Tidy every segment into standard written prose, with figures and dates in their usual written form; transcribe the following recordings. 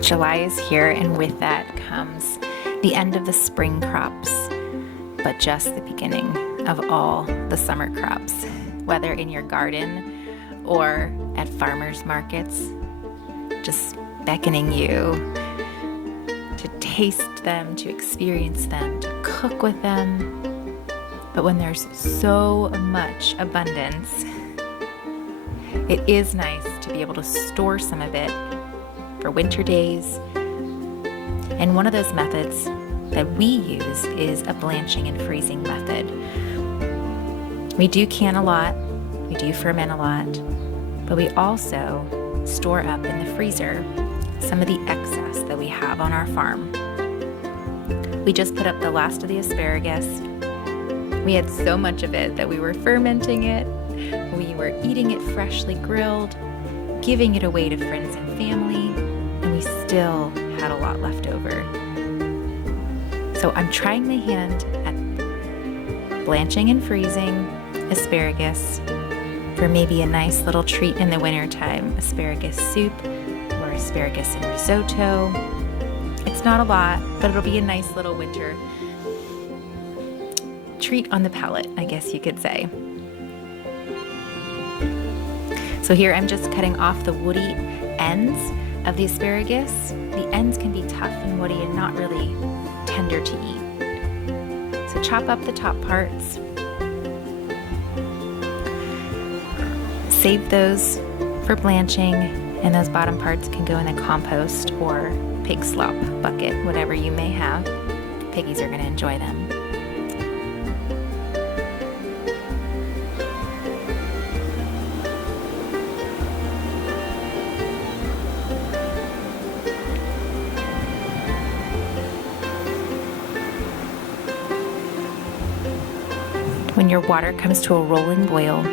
July is here, and with that comes the end of the spring crops, but just the beginning of all the summer crops, whether in your garden or at farmers markets, just beckoning you to taste them, to experience them, to cook with them. But when there's so much abundance, it is nice to be able to store some of it for winter days. And one of those methods that we use is a blanching and freezing method. We do can a lot, we do ferment a lot, but we also store up in the freezer some of the excess that we have on our farm. We just put up the last of the asparagus. We had so much of it that we were fermenting it, we were eating it freshly grilled, giving it away to friends and family, and we still had a lot left over. So I'm trying my hand at blanching and freezing asparagus for maybe a nice little treat in the wintertime. Asparagus soup or asparagus and risotto. It's not a lot, but it'll be a nice little winter treat on the palate, I guess you could say. So here I'm just cutting off the woody ends of the asparagus. The ends can be tough and woody and not really tender to eat. So chop up the top parts. Save those for blanching, and those bottom parts can go in the compost or pig slop bucket, whatever you may have. Piggies are going to enjoy them. When your water comes to a rolling boil,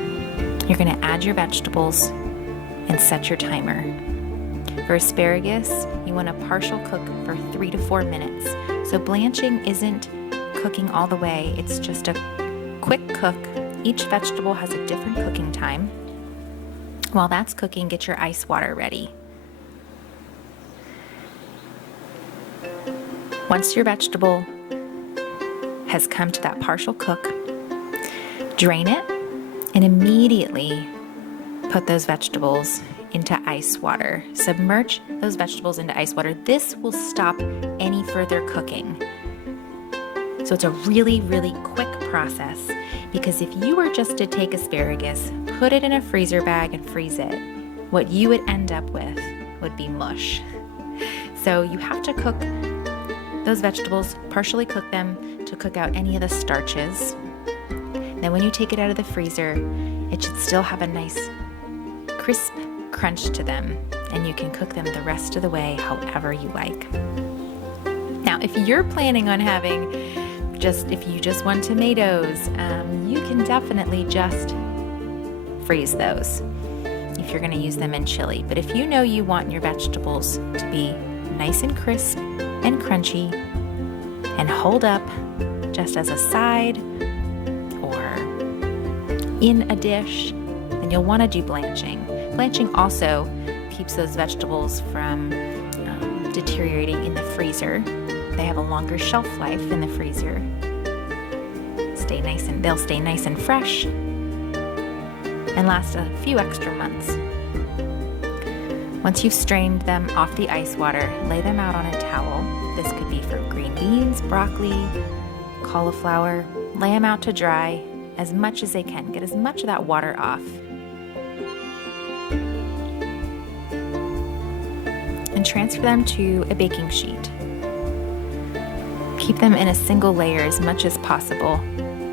you're going to add your vegetables and set your timer. For asparagus, you want to partial cook for 3 to 4 minutes. So blanching isn't cooking all the way, it's just a quick cook. Each vegetable has a different cooking time. While that's cooking, get your ice water ready. Once your vegetable has come to that partial cook, drain it and immediately put those vegetables into ice water. Submerge those vegetables into ice water. This will stop any further cooking. So it's a really, really quick process, because if you were just to take asparagus, put it in a freezer bag and freeze it, what you would end up with would be mush. So you have to cook those vegetables, partially cook them to cook out any of the starches. Then when you take it out of the freezer, it should still have a nice crisp crunch to them, and you can cook them the rest of the way however you like. Now, if you're planning on having if you just want tomatoes, you can definitely just freeze those if you're going to use them in chili. But if you know you want your vegetables to be nice and crisp and crunchy and hold up just as a side or in a dish, then you'll want to do blanching. Blanching also keeps those vegetables from deteriorating in the freezer. They have a longer shelf life in the freezer. They'll stay nice and fresh and last a few extra months. Once you've strained them off the ice water, lay them out on a towel. This could be for green beans, broccoli, cauliflower. Lay them out to dry as much as they can. Get as much of that water off. And transfer them to a baking sheet. Keep them in a single layer as much as possible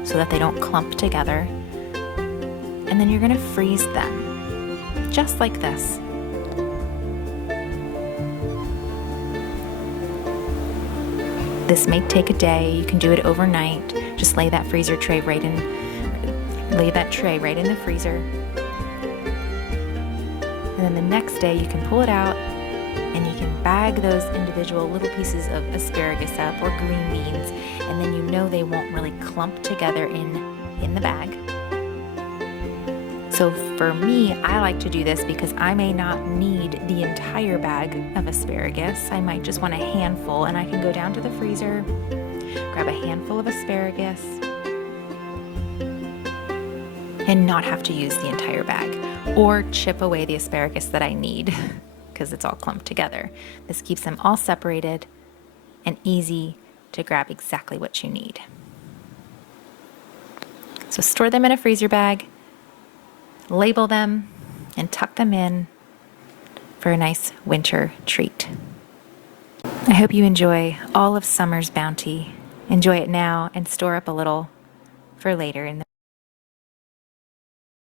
so that they don't clump together. And then you're going to freeze them, just like this. This may take a day. You can do it overnight. Just lay that tray right in the freezer. And then the next day you can pull it out and you can bag bag those individual little pieces of asparagus up or green beans, and then you know they won't really clump together in the bag. So for me, I like to do this because I may not need the entire bag of asparagus. I might just want a handful, and I can go down to the freezer, grab a handful of asparagus, and not have to use the entire bag, or chip away the asparagus that I need because it's all clumped together. This keeps them all separated and easy to grab exactly what you need. So store them in a freezer bag, label them, and tuck them in for a nice winter treat. I hope you enjoy all of summer's bounty. Enjoy it now and store up a little for later in the